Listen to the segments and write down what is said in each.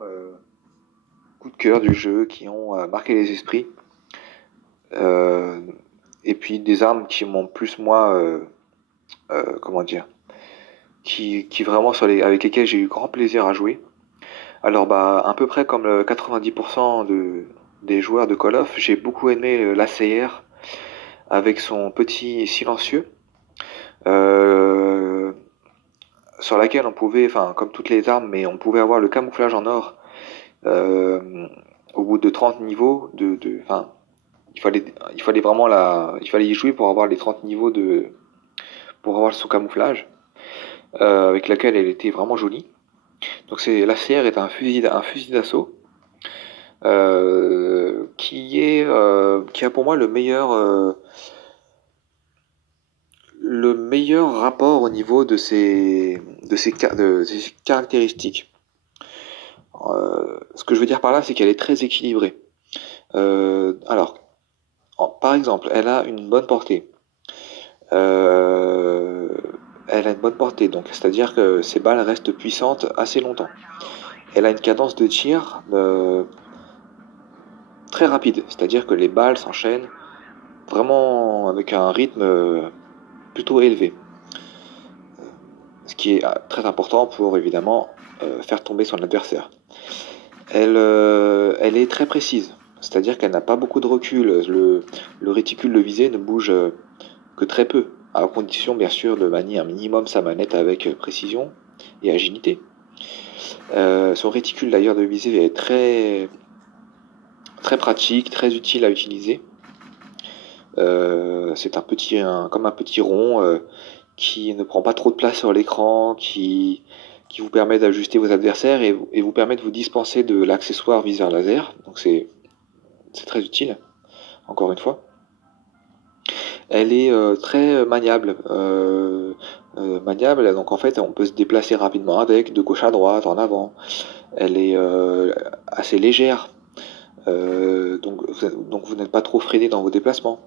euh, coup de cœur du jeu qui ont marqué les esprits. Euh, et puis des armes qui m'ont plus moi, comment dire, qui vraiment avec lesquelles j'ai eu grand plaisir à jouer. Alors bah à peu près comme 90% des joueurs de Call of, j'ai beaucoup aimé l'ACR avec son petit silencieux, euh, sur laquelle on pouvait, enfin comme toutes les armes, mais on pouvait avoir le camouflage en or euh, au bout de 30 niveaux enfin, il fallait vraiment il fallait y jouer pour avoir les 30 niveaux pour avoir son camouflage, avec laquelle elle était vraiment jolie. Donc l'ACR est un fusil d'assaut, qui a pour moi le meilleur rapport au niveau de ses caractéristiques. Ce que je veux dire par là, c'est qu'elle est très équilibrée. Alors, par exemple, elle a une bonne portée. Euh, Elle a une bonne portée, donc c'est-à-dire que ses balles restent puissantes assez longtemps. Elle a une cadence de tir très rapide, c'est-à-dire que les balles s'enchaînent vraiment avec un rythme plutôt élevé, ce qui est très important pour évidemment faire tomber son adversaire. Elle est très précise, c'est-à-dire qu'elle n'a pas beaucoup de recul. Le réticule de visée ne bouge que très peu, à condition bien sûr de manier un minimum sa manette avec précision et agilité. Son réticule d'ailleurs de visée est très pratique, très utile à utiliser. C'est comme un petit rond qui ne prend pas trop de place sur l'écran, qui vous permet d'ajuster vos adversaires et vous permet de vous dispenser de l'accessoire viseur laser. Donc c'est très utile, encore une fois. Elle est très maniable, donc en fait on peut se déplacer rapidement avec, de gauche à droite, en avant. Elle est assez légère, donc vous n'êtes pas trop freiné dans vos déplacements.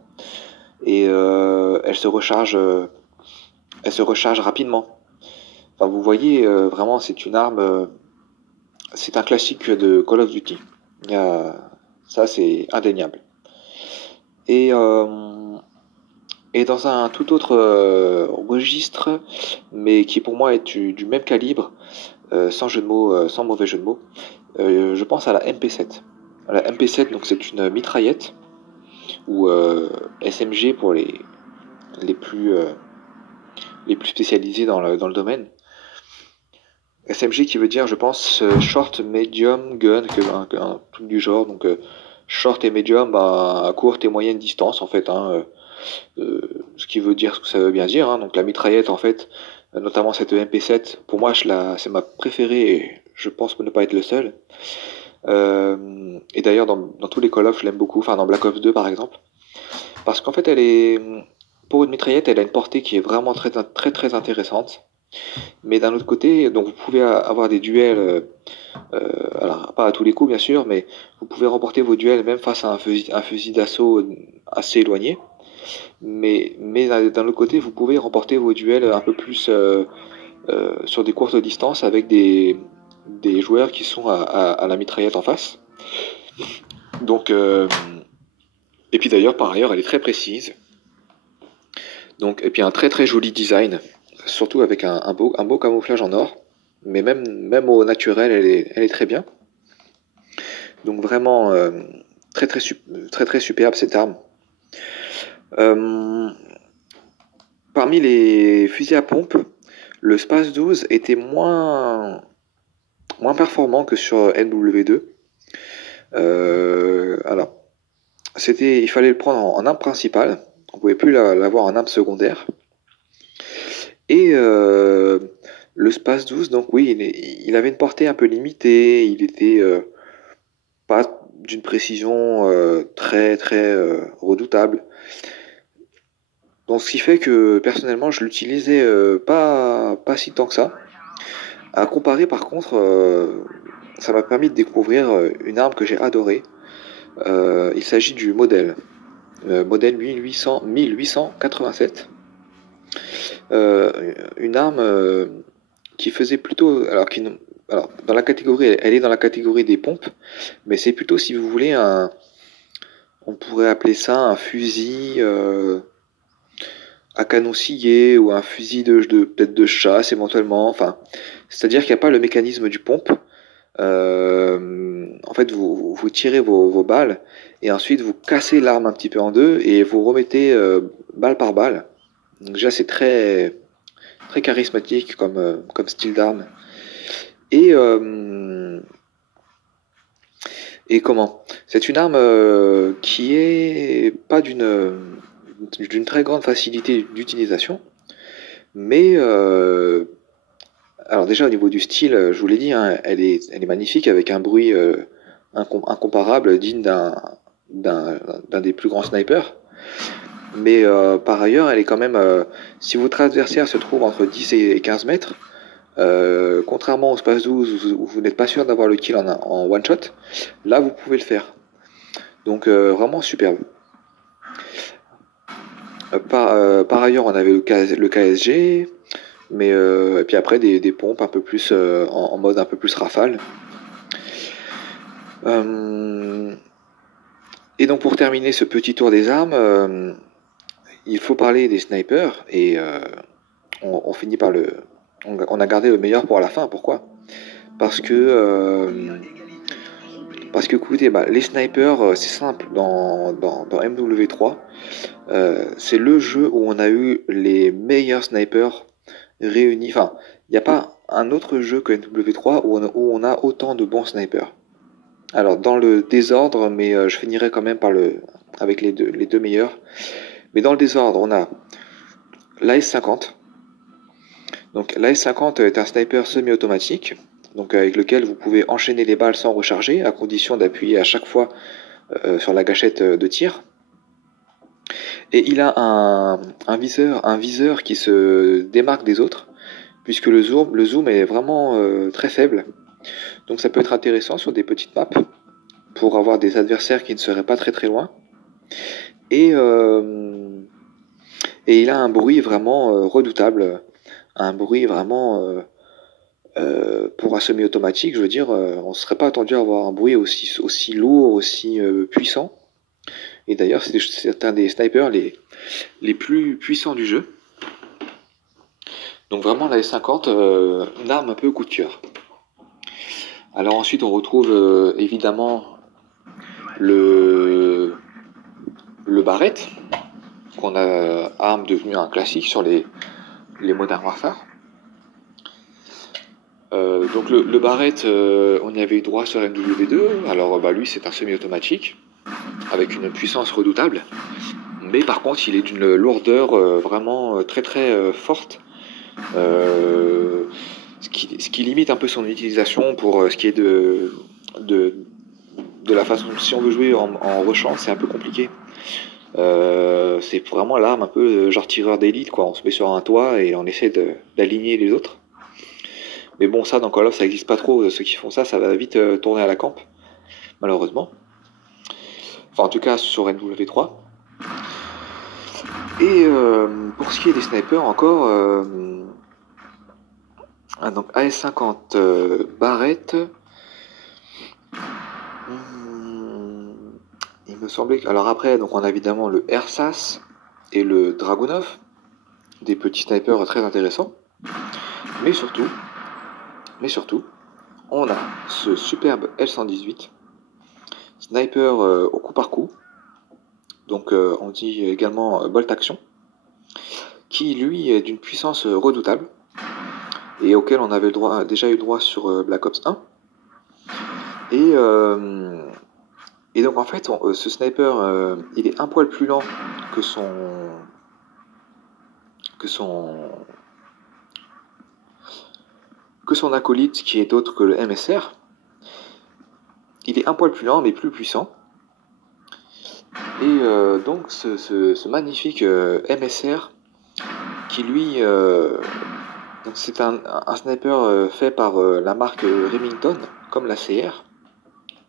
Et elle se recharge rapidement. Enfin, vous voyez, vraiment, c'est un classique de Call of Duty. Ça, c'est indéniable. Et, euh, et dans un tout autre registre, mais qui pour moi est du même calibre, sans jeu de mots, sans mauvais jeu de mots, je pense à la MP7. La MP7, donc c'est une mitraillette ou SMG pour les plus spécialisés dans le domaine. SMG qui veut dire, je pense, short, medium, gun, un truc du genre. Donc, short et medium à courte et moyenne distance, en fait. Ce qui veut dire ce que ça veut bien dire. Donc, la mitraillette, en fait, notamment cette MP7, pour moi, c'est ma préférée et je pense ne pas être le seul. Et d'ailleurs, dans tous les Call of, je l'aime beaucoup. Enfin, dans Black Ops 2, par exemple. Parce qu'en fait, pour une mitraillette, elle a une portée qui est vraiment très intéressante. Mais d'un autre côté, donc vous pouvez avoir des duels, alors pas à tous les coups bien sûr, mais vous pouvez remporter vos duels même face à un fusil d'assaut assez éloigné. Mais d'un autre côté, vous pouvez remporter vos duels un peu plus sur des courtes distances avec des joueurs qui sont à la mitraillette en face. Donc, et puis d'ailleurs, par ailleurs, elle est très précise. Donc, et puis un très joli design, surtout avec un beau camouflage en or. Mais même au naturel, elle est très bien. Donc vraiment très superbe cette arme. Euh, Parmi les fusils à pompe, le Space 12 était moins performant que sur NW2. Alors, il fallait le prendre en arme principale. On pouvait plus l'avoir en arme secondaire. Et le Space 12, donc oui, il avait une portée un peu limitée. Il était pas d'une précision très redoutable. Donc ce qui fait que personnellement je l'utilisais pas si tant que ça. À comparer par contre, ça m'a permis de découvrir une arme que j'ai adorée. Il s'agit du modèle 1887. Une arme qui faisait plutôt, alors alors, dans la catégorie, elle est dans la catégorie des pompes, mais c'est plutôt, si vous voulez, on pourrait appeler ça un fusil à canon scié ou un fusil peut-être de chasse éventuellement. Enfin, c'est-à-dire qu'il n'y a pas le mécanisme du pompe. En fait, vous tirez vos balles et ensuite vous cassez l'arme un petit peu en deux et vous remettez balle par balle. Donc déjà, c'est très charismatique comme style d'arme. Et, euh, et comment? C'est une arme qui est pas d'une très grande facilité d'utilisation, mais alors déjà au niveau du style, je vous l'ai dit, hein, elle est magnifique avec un bruit incomparable, digne d'un des plus grands snipers. Mais par ailleurs, elle est quand même, si votre adversaire se trouve entre 10 et 15 mètres, contrairement au Space 12 où vous n'êtes pas sûr d'avoir le kill en one shot, là vous pouvez le faire. Donc vraiment superbe. Par ailleurs, on avait le KSG, mais et puis après des pompes un peu plus en mode un peu plus rafale. Et donc pour terminer ce petit tour des armes, il faut parler des snipers et on finit par on a gardé le meilleur pour la fin. Pourquoi? Parce que écoutez, bah, les snipers, c'est simple dans MW3. C'est le jeu où on a eu les meilleurs snipers réunis. Enfin, il n'y a pas un autre jeu que MW3 où on a autant de bons snipers. Alors, dans le désordre, mais je finirai quand même avec les deux meilleurs. Mais dans le désordre, on a l'AS50. Donc, l'AS50 est un sniper semi-automatique, donc avec lequel vous pouvez enchaîner les balles sans recharger, à condition d'appuyer à chaque fois sur la gâchette de tir. Et il a un viseur qui se démarque des autres, puisque le zoom est vraiment très faible. Donc ça peut être intéressant sur des petites maps, pour avoir des adversaires qui ne seraient pas très loin. Et il a un bruit vraiment redoutable, un bruit vraiment pour un semi-automatique, je veux dire, on ne serait pas attendu à avoir un bruit aussi lourd, aussi puissant. Et d'ailleurs, c'est un des snipers les plus puissants du jeu. Donc vraiment, la S50, une arme un peu coup de cœur. Alors ensuite, on retrouve évidemment le Barrett, qu'on a arme devenue un classique sur les Modern Warfare. Donc le Barrett, on y avait eu droit sur MW2. Alors bah, lui, c'est un semi-automatique avec une puissance redoutable, mais par contre, il est d'une lourdeur vraiment très forte. Ce qui limite un peu son utilisation pour ce qui est de la façon, si on veut jouer en rushant, c'est un peu compliqué. C'est vraiment l'arme un peu genre tireur d'élite, quoi. On se met sur un toit et on essaie d'aligner les autres. Mais bon, ça dans Call of ça n'existe pas trop. Ceux qui font ça, ça va vite tourner à la camp, malheureusement. Enfin, en tout cas sur NW3. Et pour ce qui est des snipers encore, donc AS50 Barrett. Il me semblait que... Alors après, donc on a évidemment le RSAS et le Dragunov, des petits snipers très intéressants. Mais surtout, on a ce superbe L118, sniper au coup par coup, donc on dit également bolt action, qui lui est d'une puissance redoutable, et auquel on avait déjà eu droit sur Black Ops 1. Et donc en fait, ce sniper, il est un poil plus lent que son acolyte, qui est autre que le MSR. Il est un poil plus lent, mais plus puissant. Et donc ce magnifique MSR, qui lui, donc c'est un sniper fait par la marque Remington, comme la CR.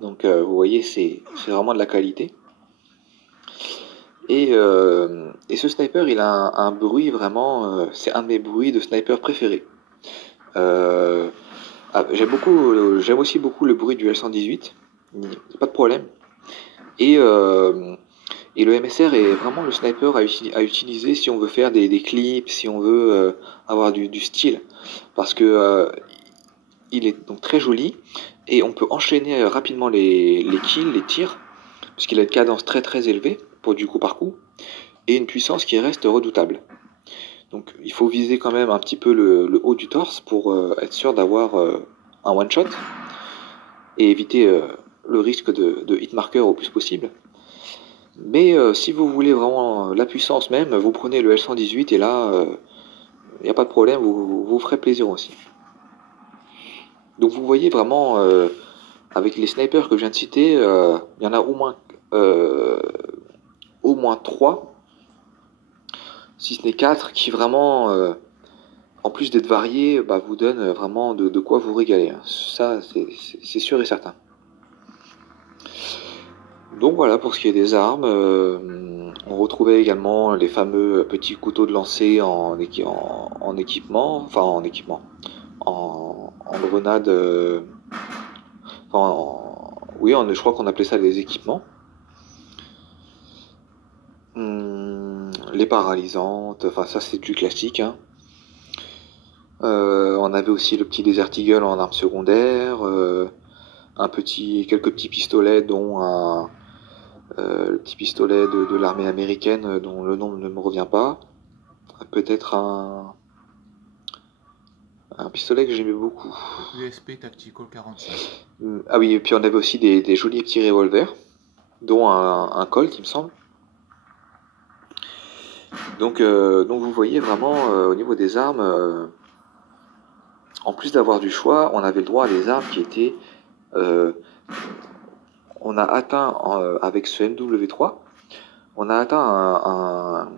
Donc vous voyez, c'est vraiment de la qualité. Et ce sniper, il a bruit vraiment, c'est un de mes bruits de sniper préférés. Ah, j'aime aussi beaucoup le bruit du L118, pas de problème. Et, euh, et le MSR est vraiment le sniper à utiliser si on veut faire des clips, si on veut avoir du style. Parce que il est donc très joli et on peut enchaîner rapidement les kills, les tirs, puisqu'il a une cadence très très élevée pour du coup par coup et une puissance qui reste redoutable. Donc il faut viser quand même un petit peu le haut du torse pour être sûr d'avoir un one shot et éviter le risque de hit marker au plus possible. Mais si vous voulez vraiment la puissance même, vous prenez le L118 et là, il n'y a pas de problème, vous ferez plaisir aussi. Donc vous voyez vraiment, avec les snipers que je viens de citer, il y en a au moins 3, si ce n'est 4, qui vraiment, en plus d'être variés, bah, vous donnent vraiment de quoi vous régaler, hein. Ça, c'est sûr et certain. Donc voilà pour ce qui est des armes. On retrouvait également les fameux petits couteaux de lancer en équipement, enfin en équipement, en grenade, oui, je crois qu'on appelait ça des équipements. Les paralysantes, enfin ça c'est du classique, hein. On avait aussi le petit Desert Eagle en arme secondaire, quelques petits pistolets, dont le petit pistolet de l'armée américaine, dont le nom ne me revient pas. Peut-être un pistolet que j'aimais beaucoup. USP Tactical 45. Ah oui, et puis on avait aussi des jolis petits revolvers, dont un Colt, il me semble. Donc vous voyez vraiment, au niveau des armes, en plus d'avoir du choix, on avait le droit à des armes qui étaient... euh, on a atteint, avec ce MW3, on a atteint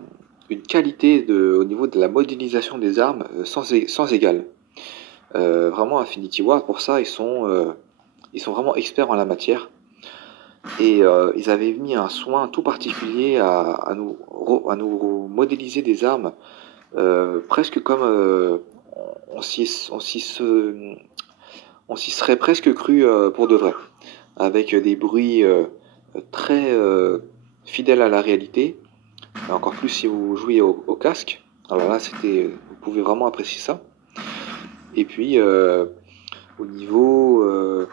une qualité au niveau de la modélisation des armes sans égal. Vraiment, Infinity Ward, pour ça, ils sont vraiment experts en la matière. Et ils avaient mis un soin tout particulier à nous modéliser des armes, presque comme on s'y on s'y serait presque cru pour de vrai, avec des bruits très fidèles à la réalité, et encore plus si vous jouiez au casque. Alors là, vous pouvez vraiment apprécier ça. Et puis, au niveau, euh,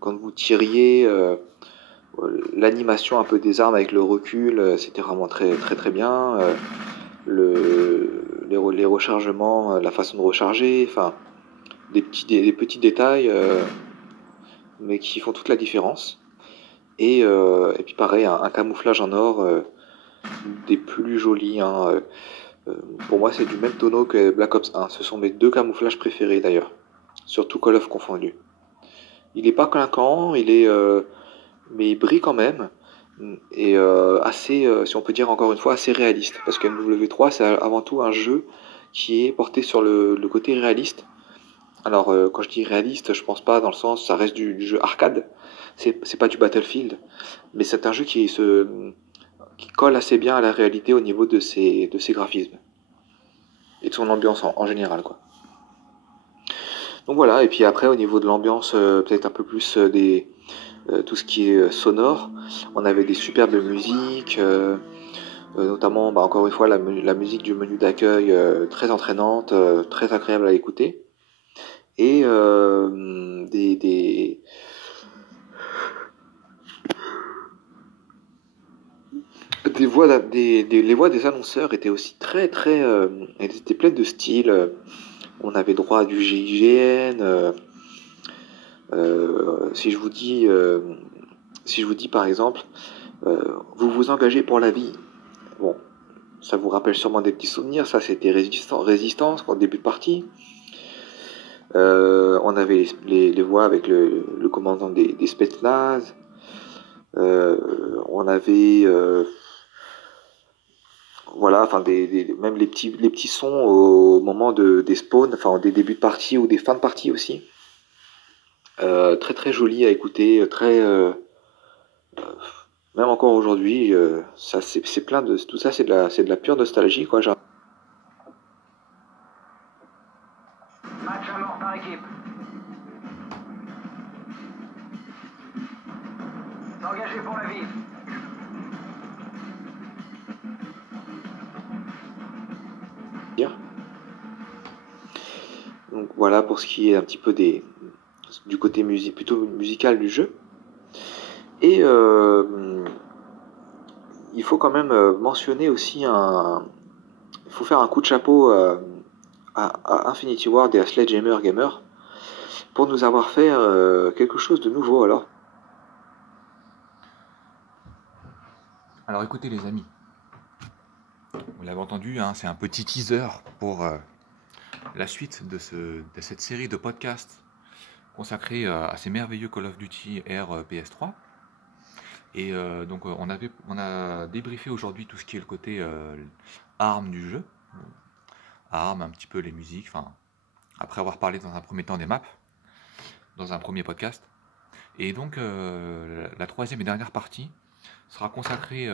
quand vous tiriez, l'animation un peu des armes avec le recul, c'était vraiment très très très bien. Les rechargements, la façon de recharger, enfin des petits détails, mais qui font toute la différence. Et puis pareil, un camouflage en or, des plus jolis, hein. Pour moi, c'est du même tonneau que Black Ops 1. Ce sont mes deux camouflages préférés d'ailleurs, surtout Call of confondu. Il est pas clinquant, mais il brille quand même et assez, si on peut dire encore une fois, assez réaliste. Parce que MW3, c'est avant tout un jeu qui est porté sur le côté réaliste. Alors, quand je dis réaliste, je pense pas dans le sens, ça reste du jeu arcade. C'est pas du Battlefield, mais c'est un jeu qui colle assez bien à la réalité au niveau de ses graphismes et de son ambiance en général, quoi. Donc voilà, et puis après, au niveau de l'ambiance, peut-être un peu plus tout ce qui est sonore, on avait des superbes musiques, notamment, bah, encore une fois, la musique du menu d'accueil, très entraînante, très agréable à écouter, et les voix des annonceurs étaient aussi très très, elles étaient pleines de style. On avait droit à du GIGN. Si je vous dis, si je vous dis par exemple, vous vous engagez pour la vie. Bon, ça vous rappelle sûrement des petits souvenirs. Ça, c'était Résistance, en début de partie. On avait les voix avec le commandant des Spetsnaz. On avait, voilà, enfin même les petits sons au moment des spawns, enfin des débuts de partie ou des fins de partie aussi. Très très joli à écouter, très même encore aujourd'hui, ça c'est plein de tout ça, c'est de la pure nostalgie, quoi. Match à mort par équipe. Engagé pour la ville. Dire. Donc voilà pour ce qui est un petit peu du côté plutôt musical du jeu. Et il faut quand même mentionner aussi il faut faire un coup de chapeau à Infinity Ward et à Sledgehammer Gamer pour nous avoir fait quelque chose de nouveau alors. Alors écoutez les amis, vous l'avez entendu, hein, c'est un petit teaser pour la suite de cette série de podcasts consacrés à ces merveilleux Call of Duty Air PS3. Et donc on a débriefé aujourd'hui tout ce qui est le côté armes du jeu, armes, un petit peu les musiques, enfin après avoir parlé dans un premier temps des maps, dans un premier podcast. Et donc la troisième et dernière partie sera consacrée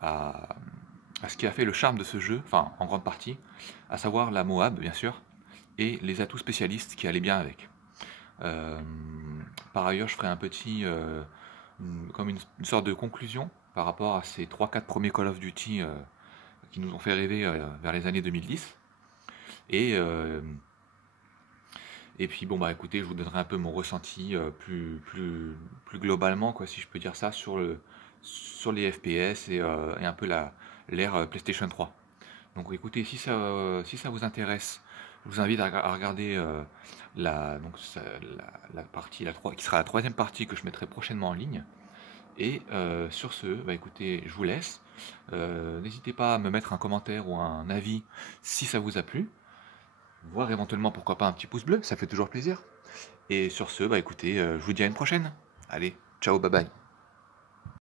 à ce qui a fait le charme de ce jeu, enfin en grande partie, à savoir la Moab bien sûr, et les atouts spécialistes qui allaient bien avec. Par ailleurs, je ferai un petit, comme une sorte de conclusion par rapport à ces 3-4 premiers Call of Duty qui nous ont fait rêver vers les années 2010. Et puis bon bah écoutez, je vous donnerai un peu mon ressenti plus globalement, quoi, si je peux dire ça, sur les FPS et un peu l'ère PlayStation 3. Donc écoutez, si ça vous intéresse, je vous invite à regarder la partie, qui sera la troisième partie que je mettrai prochainement en ligne. Et sur ce, bah écoutez, je vous laisse. N'hésitez pas à me mettre un commentaire ou un avis si ça vous a plu. Voire éventuellement, pourquoi pas, un petit pouce bleu, ça fait toujours plaisir. Et sur ce, bah écoutez, je vous dis à une prochaine. Allez, ciao, bye bye.